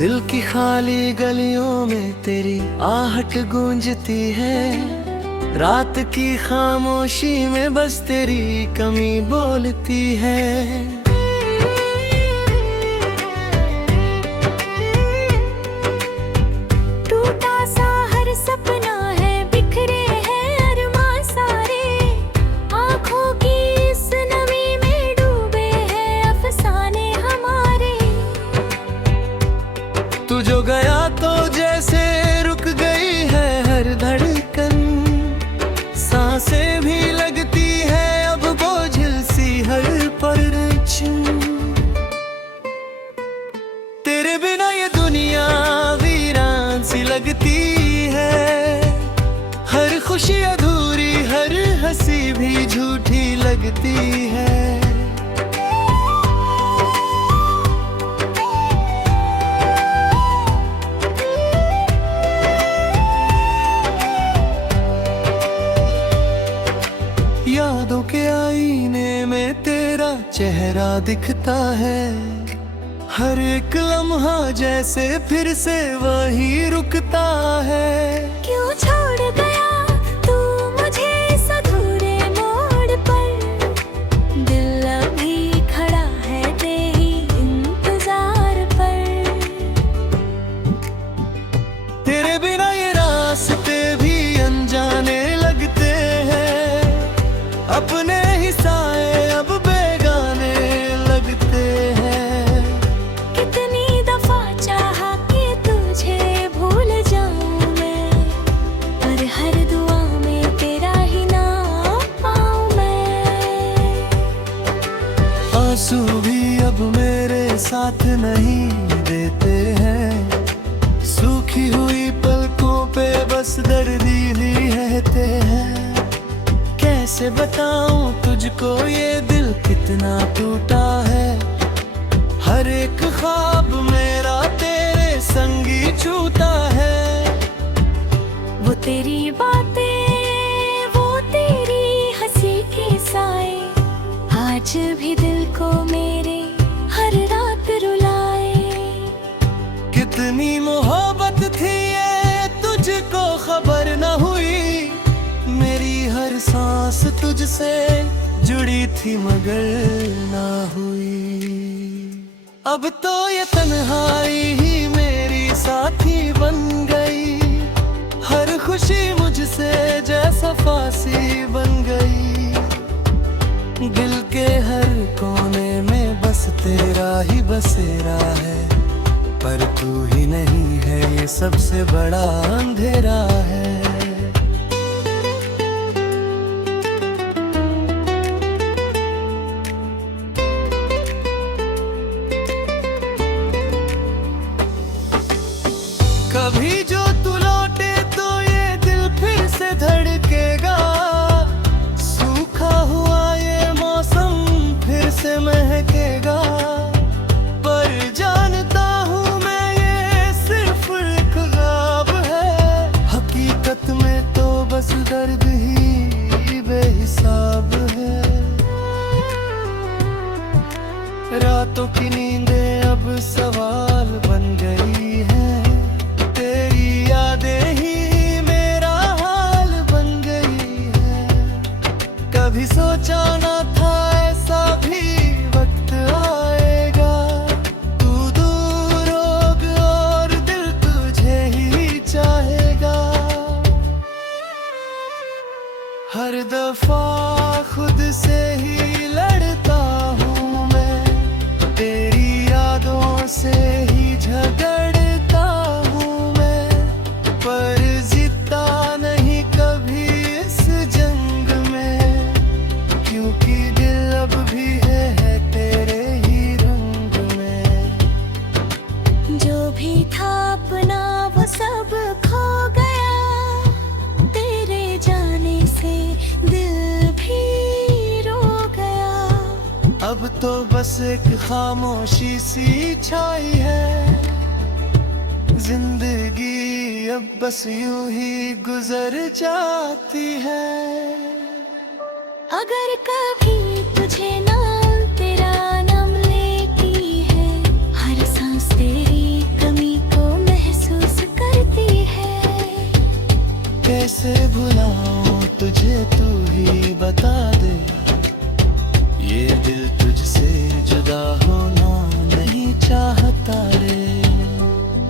दिल की खाली गलियों में तेरी आहट गूंजती है। रात की खामोशी में बस तेरी कमी बोलती है। टूटा सा हर सपना है, बिखरे हैं अरमां सारे। आँखों की इस नमी में डूबे हैं अफसाने हमारे। तू जो गया तो जैसे रुक गई है हर धड़कन। सांसें भी लगती है अब बोझिल सी हर परछन। तेरे बिना ये दुनिया वीरान सी लगती है। हर खुशी अधूरी, हर हंसी भी झूठी लगती है। यादों के आईने में तेरा चेहरा दिखता है। हर एक लम्हा जैसे फिर से वही रुकता है। क्यों छोड़ गया तू मुझे इस अधूरे मोड़ पर। दिल अभी खड़ा है तेरी इंतजार पर। तेरे बिना ये रास्ते भी अनजाने लगते हैं। अपने ही साए अब बेगाने लगते हैं। कितनी दफा चाहा कि तुझे भूल जाऊं मैं, पर हर दुआ में तेरा ही नाम पाऊं मैं। आंसू भी अब मेरे साथ नहीं देते हैं। सूखी हुई पलकों पे बस दर्द ही रहते हैं। कैसे बताऊं तुझको ये दिल कितना टूटा है। हर एक ख्वाब मेरा तेरे संग ही छूटा है। वो तेरी बातें, वो तेरी हंसी के साए, आज भी दिल को मेरे हर रात रुलाए। कितनी मोहब्बत थी ये तुझको खबर न हुई। मेरी हर सांस तुझसे जुड़ी थी मगर ना हुई। अब तो ये तन्हाई ही मेरी साथी बन गई। हर खुशी मुझसे जैसा फांसी बन गई। दिल के हर कोने में बस तेरा ही बसेरा है। पर तू ही नहीं है ये सबसे बड़ा अंधेरा है। कभी जो तू लौटे तो ये दिल फिर से धड़केगा। सूखा हुआ ये मौसम फिर से महकेगा। पर जानता हूँ मैं ये सिर्फ एक ख्वाब है। हकीकत में तो बस दर्द ही बेहिसाब है। रातों की नींदें अब सवाल बन गई है। तेरी यादें ही मेरा हाल बन गई है। कभी सोचा ना था ऐसा भी वक्त आएगा। तू दूर होगा और दिल तुझे ही चाहेगा। हर दफा खुद से ही लड़ता हूँ मैं। तेरी यादों से ही झगड़ता हूँ मैं। पर जीता नहीं कभी इस जंग में। क्योंकि दिल अब भी है तेरे ही रंग में। जो भी था अपना वो सब खो गया। तेरे जाने से दिल भी रो गया। अब तो बस एक खामोशी सी छाई है। जिंदगी अब बस यूं ही गुजर जाती है। अगर कभी तुझे ना तेरा नाम लेती है, हर सांस तेरी कमी कैसे भुलाऊं तुझे, तू ही बता दे। ये दिल तुझसे जुदा होना नहीं चाहता रे।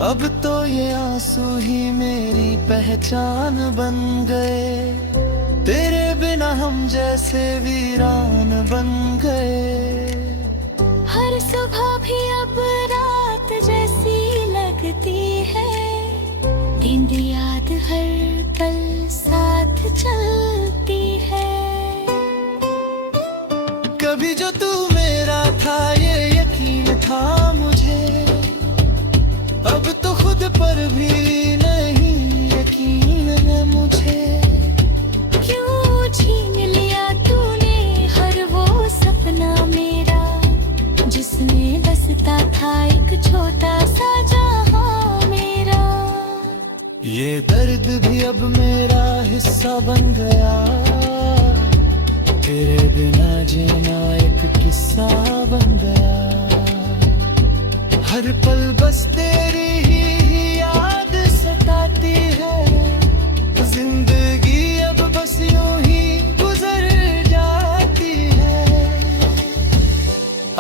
अब तो ये आंसू ही मेरी पहचान बन गए, तेरे बिना हम जैसे वीरान बन गए। हर सुबह भी अब रात जैसी लगती है, दिन याद हर पल साथ चलती है। कभी जो तू मेरा था ये यकीन था मुझे, अब तो खुद पर भी नहीं यकीन है मुझे। क्यों छीन लिया तूने हर वो सपना मेरा, जिसमें बसता था एक छोटा सा जहां मेरा। ये दर्द भी अब मेरा हिस्सा बन गया, तेरे बिना जीना एक किस्सा बन गया। हर पल बस तेरी ही याद सताती है, जिंदगी अब बस यूं ही गुजर जाती है।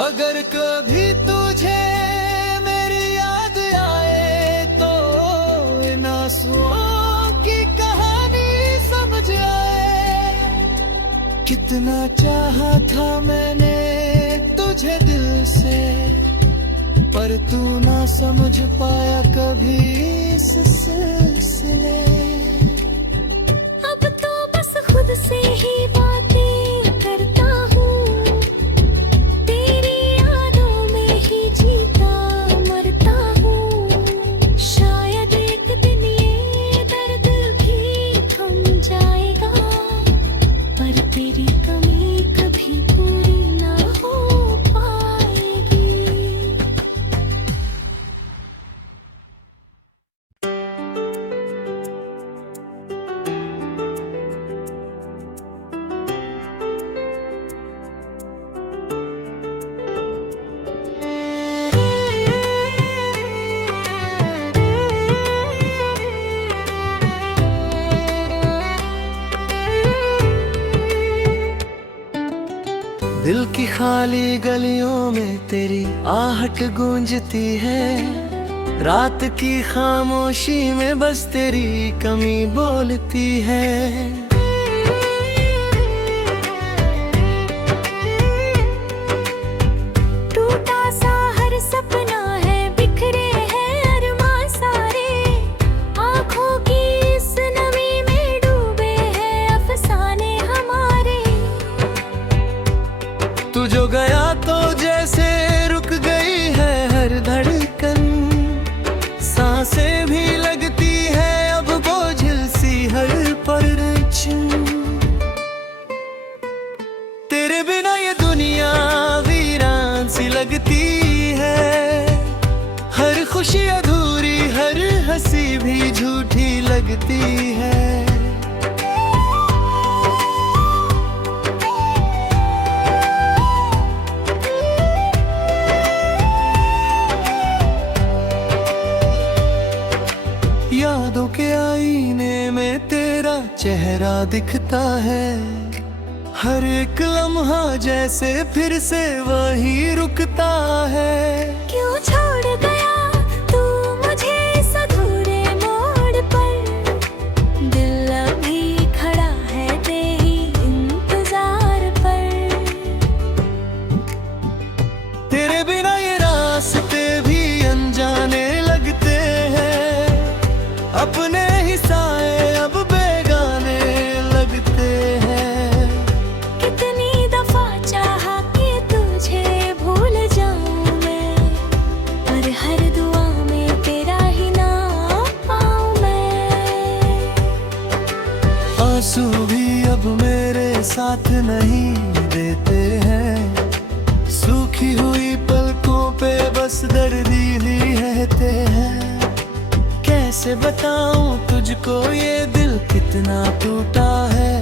अगर कभी तुझे मेरी याद आए तो इन आंसुओं की कहानी समझ आए। कितना चाहा था मैंने तुझे दिल से, पर तू ना समझ पाया कभी इस सिलसिले। अब तो बस खुद से ही बातें करता हूँ, तेरी यादों में ही जीता मरता हूँ। शायद एक दिन ये दर्द भी थम जाएगा, पर तेरी कमी कभी पूरी ना हो पाएगी। दिल की खाली गलियों में तेरी आहट गूंजती है, रात की खामोशी में बस तेरी कमी बोलती है। टूटा सा हर सपना है, बिखरे हैं अरमां सारे, आँखों की इस नमी में डूबे हैं अफसाने हमारे। तू जो गया तो जैसे रुक गई है हर धड़कन, सांसें भी लगती है अब बोझिल सी हर परछन। तेरे बिना ये दुनिया वीरान सी लगती है, हर खुशी अधूरी हर हंसी भी झूठी लगती है। यादों के आईने में तेरा चेहरा दिखता है, हर एक लम्हा जैसे फिर से वही रुकता है। क्यों छोड़ गया तू मुझे इस अधूरे मोड़ पर, दिल अभी खड़ा है तेरी इंतजार पर। तेरे बिना ये रास्ते भी अनजाने लगते हैं, अपने ही साए अब बेगाने लगते हैं। कितनी दफा चाहा कि तुझे भूल जाऊं मैं, पर हर दुआ में तेरा ही नाम पाऊं मैं। आंसू भी अब मेरे साथ नहीं देते हैं, सूखी हुई पलकों पे बस दर्दी ही रहते हैं। कैसे बताऊं तुझको ये दिल कितना टूटा है,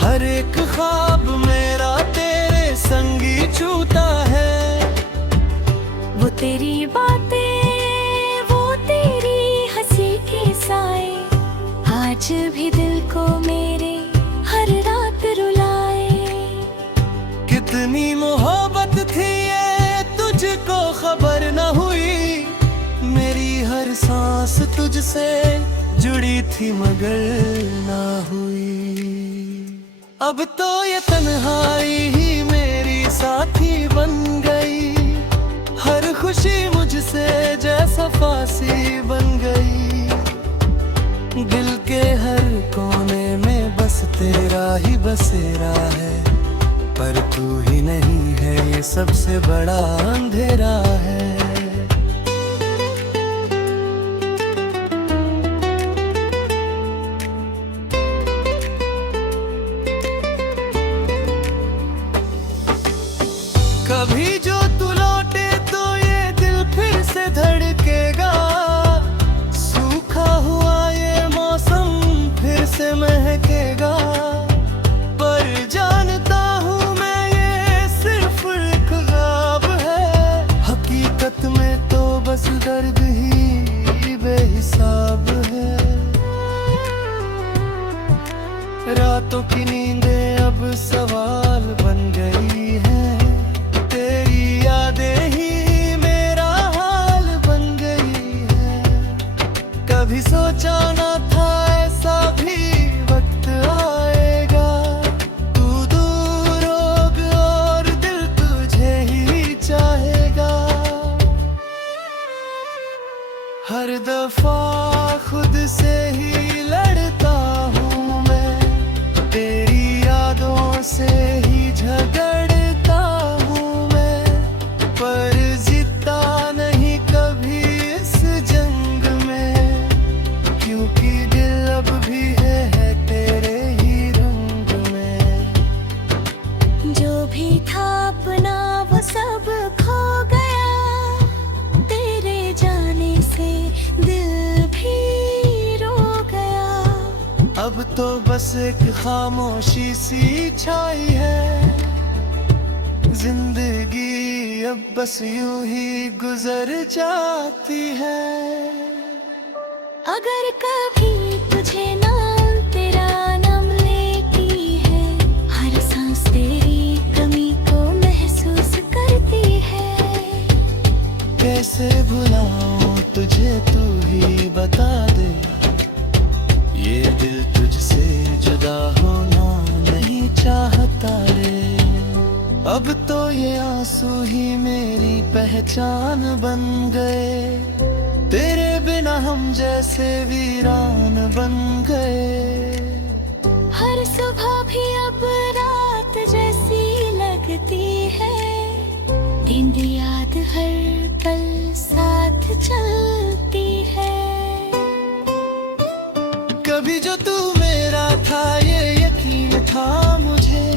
हर एक ख्वाब मेरा तेरे संगी छूटा है। वो तेरी बातें, वो तेरी हंसी के साए, आज भी कितनी मोहब्बत थी ये तुझको खबर न हुई, मेरी हर सांस तुझसे जुड़ी थी मगर ना हुई। अब तो ये तन्हाई ही मेरी साथी बन गई, हर खुशी मुझसे जैसा फांसी बन गई। दिल के हर कोने में बस तेरा ही बसेरा है, पर तू ही नहीं है ये सबसे बड़ा अंधेरा है। कभी जो तू लौटे तो ये दिल फिर से धड़केगा, सूखा हुआ ये मौसम फिर से महकेगा। पर जानता हूँ मैं ये सिर्फ एक ख्वाब है, हकीकत में तो बस दर्द ही बेहिसाब है। रातों की नींदें अब सवाल बन गई है, तेरी यादें ही मेरा हाल बन गई है। कभी सोचा ना था ऐसा भी वक्त आएगा, तू दूर होगा और दिल तुझे ही चाहेगा। हर दफा खुद से ही लड़ता हूँ मैं, तेरी यादों से ही झगड़ता हूँ मैं, पर जीता नहीं कभी इस जंग में, क्योंकि दिल अब भी है तेरे ही रंग में। जो भी था अपना वो सब खो गया, तेरे जाने से दिल भी रो गया। अब तो बस एक खामोशी सी छाई है, जिंदगी अब बस यूं ही गुजर जाती है। अगर कभी तुझे नाम तेरा नाम लेती है, हर सांस तेरी कमी को महसूस करती है। कैसे भुलाऊं तुझे तू ही बता दे, ये दिल तुझसे जुदा होना नहीं चाहता रे। अब तो ये आंसू ही मेरी पहचान बन गए, तेरे बिना हम जैसे वीरान बन गए। हर सुबह भी अब रात जैसी लगती है, दिन याद हर पल साथ चलती है। कभी जो तू मेरा था ये यकीन था मुझे,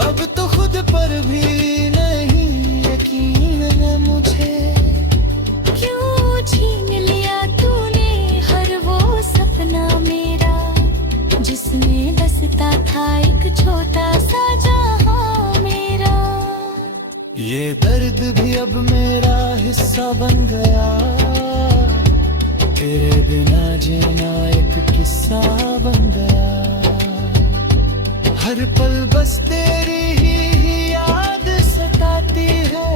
अब तो खुद पर भी नहीं यकीन है मुझे। क्यों छीन लिया तूने हर वो सपना मेरा, जिसमें बसता था एक छोटा सा जहां मेरा। ये दर्द भी अब मेरा हिस्सा बन गया, तेरे बिना जीना एक किस्सा बन गया। हर पल बस तेरी ही याद सताती है,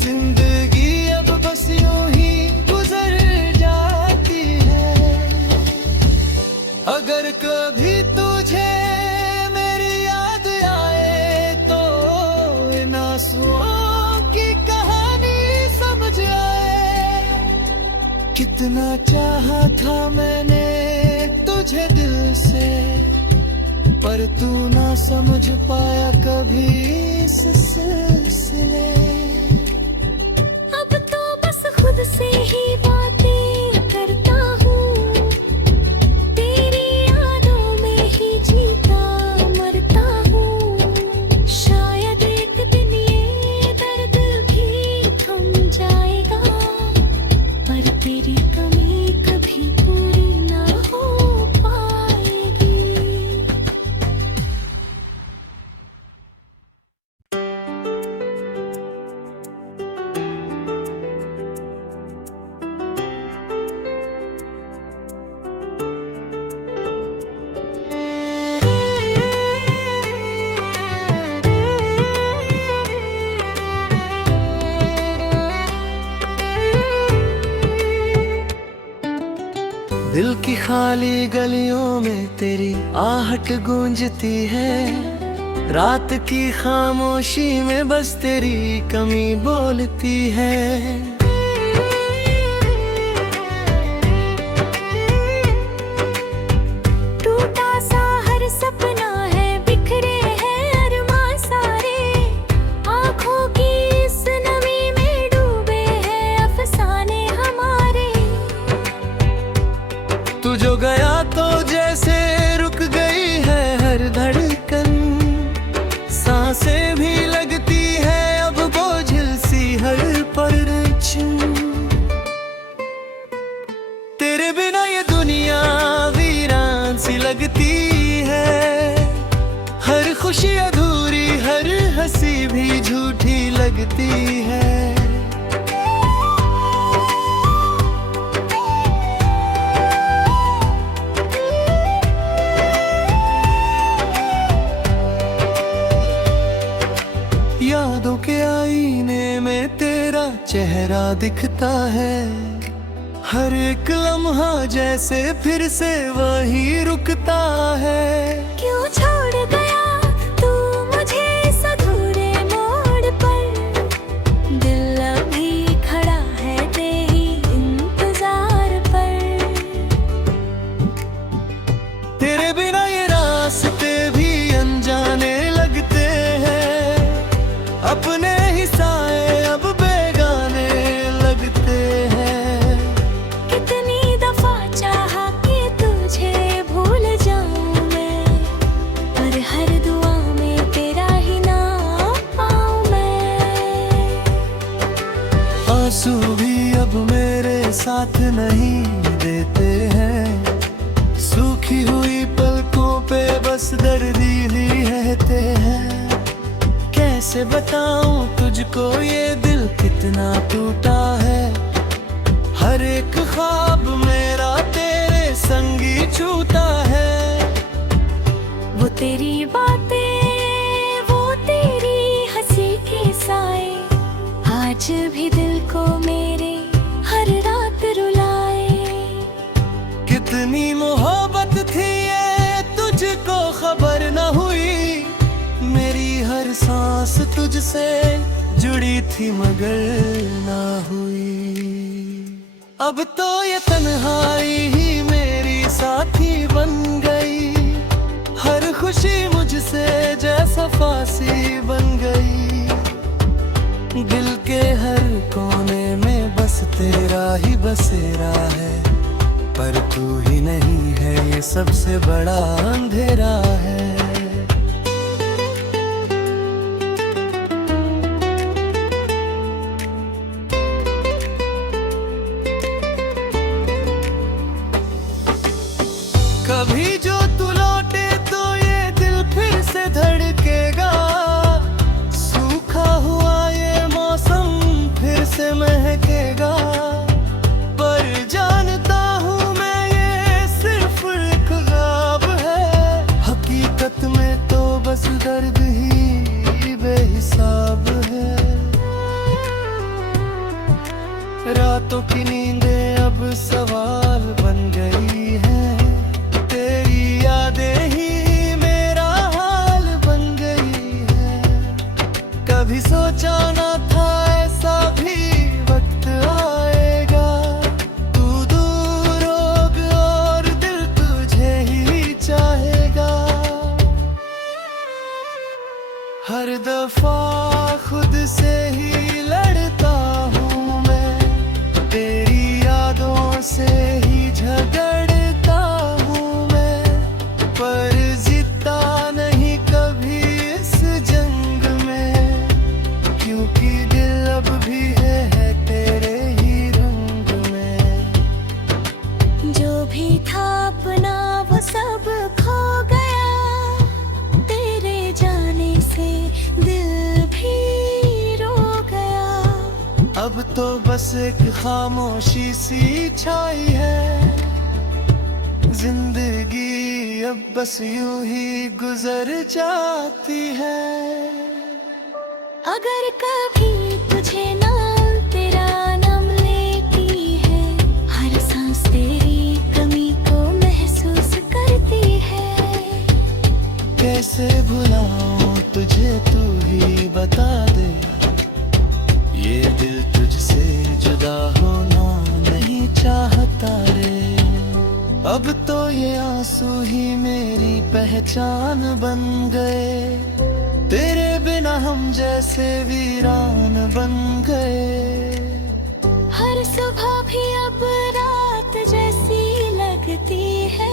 जिंदगी अब बस यूं ही गुजर जाती है। अगर कभी तुझे मेरी याद आए तो इन आंसुओं की कहानी समझ आए। कितना चाहा था मैंने तुझे दिल से, पर तू ना समझ पाया कभी इस सिलसिले। अब तो बस खुद से ही बातें करता हूँ, तेरी यादों में ही जीता मरता हूँ। शायद एक दिन ये दर्द भी थम जाएगा, पर तेरी कमी कभी पूरी ना हो पाएगी। की खाली गलियों में तेरी आहट गूंजती है, रात की खामोशी में बस तेरी कमी बोलती है। टूटा सा हर सपना है, बिखरे हैं अरमां सारे, आँखों की इस नमी में डूबे हैं अफसाने हमारे। तू जो गया तो जैसे रुक गई है हर धड़कन, सांसें भी लगती है अब बोझिल सी हर परछन। तेरे बिना ये दुनिया वीरान सी लगती है, हर खुशी अधूरी हर हंसी भी झूठी लगती है। यादों के आईने में तेरा चेहरा दिखता है, हर एक लम्हा जैसे फिर से वही रुकता है। क्यों छोड़ गया तू मुझे इस अधूरे मोड़ पर, दिल अभी खड़ा है तेरी इंतजार पर। तेरे बिना ये रास्ते भी अनजाने लगते हैं, अपने ही साए अब बेगाने लगते हैं। कितनी दफा चाहा कि तुझे भूल जाऊं मैं, पर हर दुआ में तेरा ही नाम पाऊं मैं। आंसू भी अब मेरे साथ नहीं देते हैं, सूखी हुई पलकों पे बस दर्द ही रहते हैं। कैसे बताऊं तुझको ये दिल कितना टूटा है, हर एक ख्वाब मेरा तेरे संगी छूटा है। वो तेरी बातें, वो तेरी हंसी के साए, आज भी दिल को मेरे हर रात रुलाए। कितनी मोहब्बत थी ये तुझको खबर न हुई, मेरी हर सांस तुझसे जुड़ी थी मगर ना हुई। अब तो ये तन्हाई ही मेरी साथी बन गई, हर खुशी मुझसे जैसा फांसी बन गई। दिल के हर कोने में बस तेरा ही बसेरा है, पर तू ही नहीं है ये सबसे बड़ा अंधेरा है। कभी जो तू लौटे तो ये दिल फिर से धड़केगा, सूखा हुआ ये मौसम फिर से महकेगा। पर जानता हूँ मैं ये सिर्फ एक ख्वाब है, हकीकत में तो बस दर्द ही बेहिसाब है। रातों की नींदें अब सवाल बन गई है, तेरी यादें ही मेरा हाल बन गई है। कभी सोचा ना था ऐसा भी वक्त आएगा, तू दूर होगा और दिल तुझे ही चाहेगा। हर दफा खुद से ही लड़ता हूँ मैं, तेरी यादों से ही झगड़ता हूँ मैं, पर जीता नहीं कभी इस जंग में, क्योंकि दिल अब भी है तेरे ही रंग में। जो भी था अपना वो सब खो गया, तेरे जाने से दिल भी रो गया। अब तो बस एक खामोशी सी छाई है, जिंदगी अब बस यूं ही गुजर जाती है। अगर कभी तुझे ना तेरा नाम लेती है, हर सांस तेरी कमी को कैसे भुलाऊं तुझे, तू ही बता दे। ये दिल तुझसे जुदा होना नहीं चाहता रे। अब तो ये आंसू ही मेरी पहचान बन गए, तेरे बिना हम जैसे वीरान बन गए। हर सुबह भी अब रात जैसी लगती है,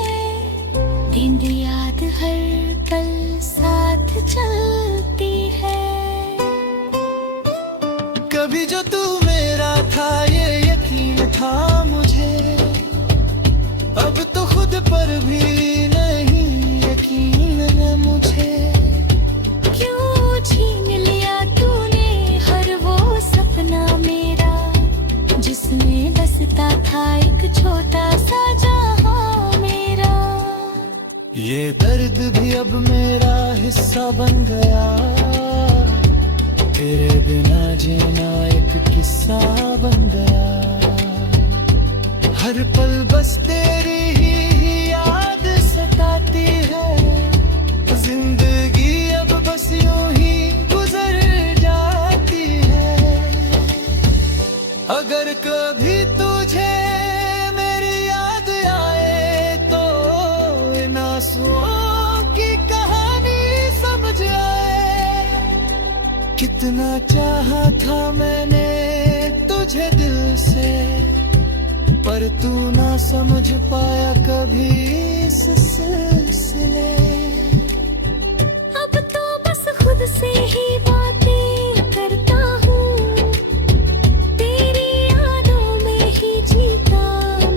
दिन याद हर पल साथ चलती है। कभी जो तू मेरा था ये यकीन था मुझे, अब तो खुद पर भी नहीं यकीन है मुझे। क्यों छीन लिया तूने हर वो सपना मेरा, जिसमें बसता था एक छोटा सा जहां मेरा। ये दर्द भी अब मेरा हिस्सा बन गया, तेरे बिना जीना एक किस्सा बन गया। हर पल बस तेरी ही याद सताती है, जिंदगी अब बस यूं ही गुजर जाती है। अगर कभी तुझे मेरी याद आए तो इन आंसुओं की कहानी समझ आए। कितना चाहा था मैंने तुझे दिल से, पर तू ना समझ पाया कभी इस सिलसिले। अब तो बस खुद से ही बातें करता हूँ, तेरी यादों में ही जीता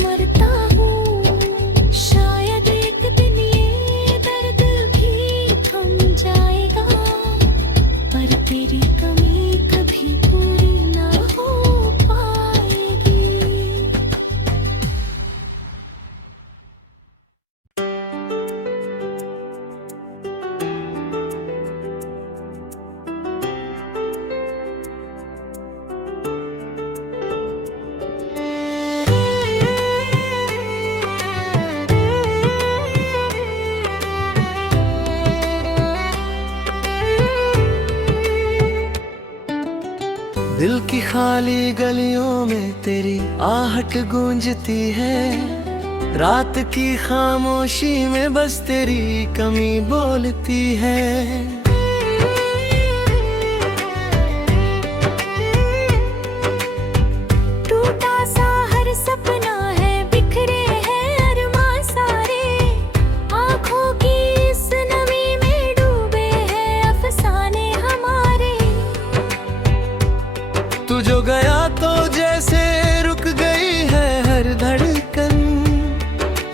मरता हूँ। शायद एक दिन ये दर्द भी थम जाएगा, पर तेरी कमी कभी पूरी ना हो पाएगी। दिल की खाली गलियों में तेरी आहट गूंजती है, रात की खामोशी में बस तेरी कमी बोलती है। टूटा सा हर सपना है, बिखरे हैं अरमां सारे, आँखों की इस नमी में डूबे हैं अफसाने हमारे। तू जो गया तो जैसे रुक गई है हर धड़कन,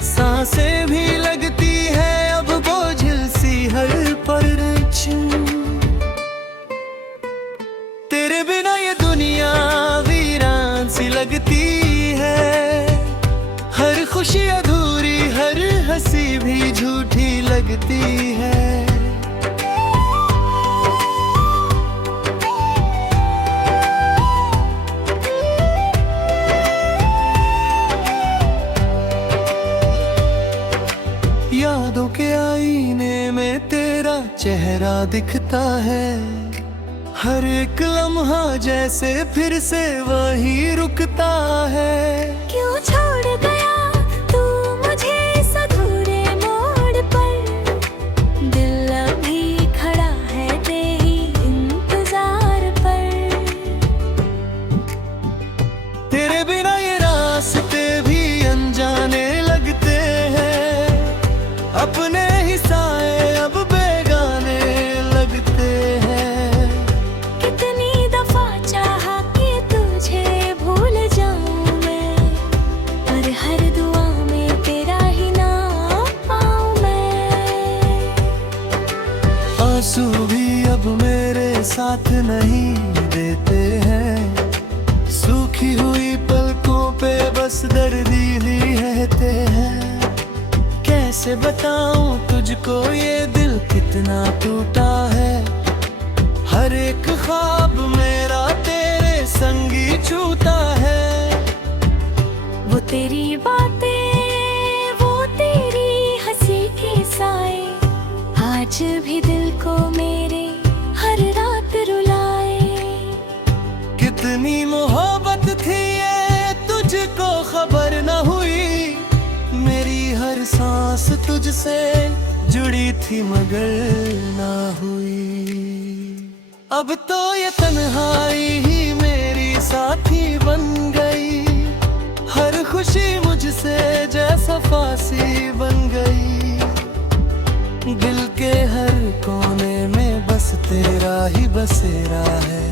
सांसें भी लगती है अब बोझिल सी हर परछन। तेरे बिना ये दुनिया वीरान सी लगती है, हर खुशी अधूरी हर हंसी भी झूठी लगती है। यादों के आईने में तेरा चेहरा दिखता है, हर एक लम्हा जैसे फिर से वही रुकता है। क्यों छोड़ गया तू मुझे इस अधूरे मोड़ पर, दिल अभी खड़ा है तेरी इंतजार पर। तेरे बिना ये रास्ते भी अनजाने लगते हैं, अपने ही साए अब बेगाने लगते हैं। कितनी दफा चाहा कि तुझे भूल जाऊं मैं, पर हर दुआ में तेरा ही नाम पाऊं मैं। आंसू भी अब मेरे साथ नहीं देते हैं, सूखी हुई पलकों पे बस दर्दी ही रहते हैं। कैसे बताऊं तुझको ये दिल कितना टूटा है, हर एक ख्वाब मेरा तेरे संगी छूटा है। वो तेरी बातें, वो तेरी हंसी के साए, आज भी भी दिल को मेरे हर रात रुलाए। कितनी मोहब्बत थी ये तुझको खबर न हुई, मेरी हर सांस तुझसे जुड़ी थी मगर ना हुई। अब तो ये तन्हाई ही मेरी साथी बन गई, हर खुशी मुझसे जैसा फांसी बन गई। दिल के हर कोने में बस तेरा ही बसेरा है,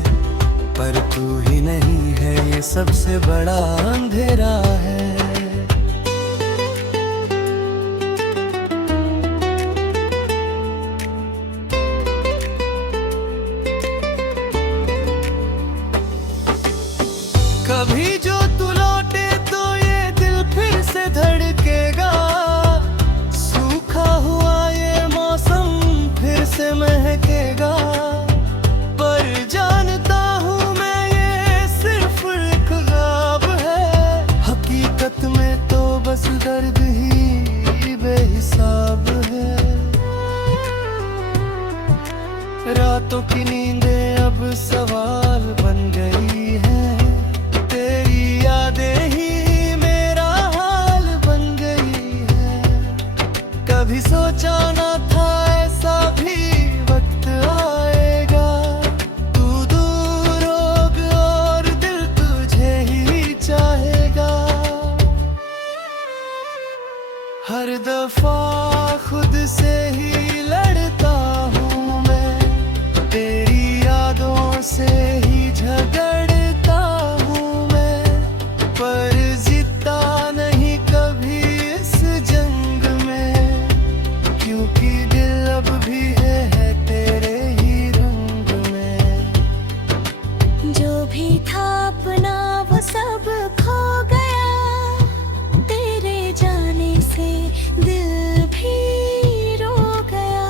पर तू ही नहीं है ये सबसे बड़ा अंधेरा है। कभी जो तू लौटे तो ये दिल फिर से धड़केगा, सूखा हुआ ये मौसम फिर से महकेगा। पर जानता हूँ मैं ये सिर्फ एक ख्वाब है, हकीकत में तो बस दर्द ही बेहिसाब है। रातों की नींदें अब सवाल बन गई है, तेरी यादें ही मेरा हाल बन गई है। कभी सोचा ना था ऐसा भी वक्त आएगा, तू दूर होगा और दिल तुझे ही चाहेगा। हर दफा खुद से ही लड़ता हूँ मैं, तेरी यादों से ही झगड़ता हूँ मैं, पर जीता नहीं कभी इस जंग में, क्योंकि दिल अब भी है तेरे ही रंग में। जो भी था अपना वो सब खो गया, तेरे जाने से दिल भी रो गया।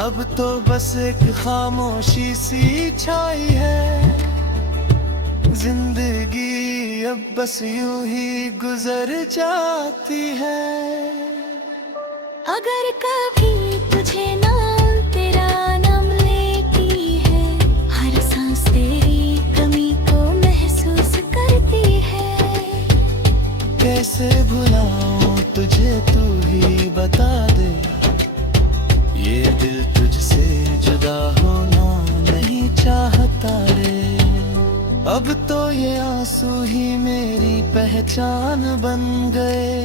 अब तो बस एक खामोशी सी छाई है, जिंदगी अब बस यूं ही गुजर जाती है। अगर कभी तुझे ना तेरा नाम लेती है, हर सांस तेरी कमी को महसूस करती है। कैसे भुलाऊं तुझे तू ही बता दे, ये दिल तुझसे जुदा होना नहीं चाहता रे। अब तो ये आंसू ही मेरी पहचान बन गए,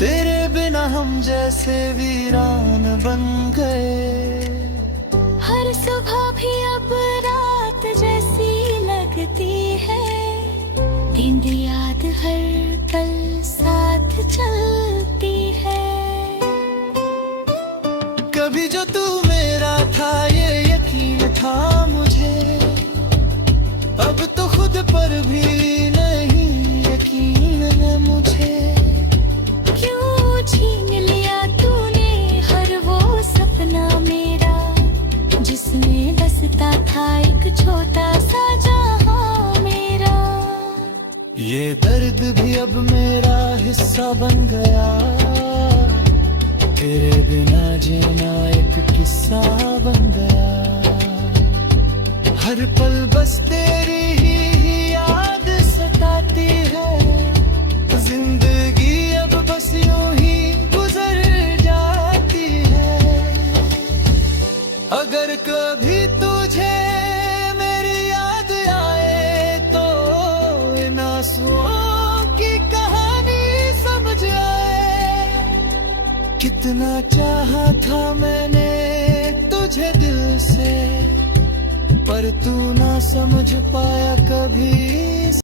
तेरे बिना हम जैसे वीरान बन गए। हर सुबह भी अब रात जैसी लगती है, दिन याद हर पल साथ चलती है। कभी जो तू मेरा था ये यकीन था मुझे, अब तो खुद पर भी नहीं यकीन है मुझे। क्यों छीन लिया तूने हर वो सपना मेरा, जिसमें बसता था एक छोटा सा जहां मेरा। ये दर्द भी अब मेरा हिस्सा बन गया, तेरे बिना जीना एक किस्सा बन गया। हर पल बस तेरी ही याद सताती है, जिंदगी अब बस यूं ही गुजर जाती है। अगर कभी तुझे मेरी याद आए तो इन आंसुओं की कहानी समझ आए। कितना चाहा था मैंने तुझे दिल से, पर तू ना समझ पाया कभी।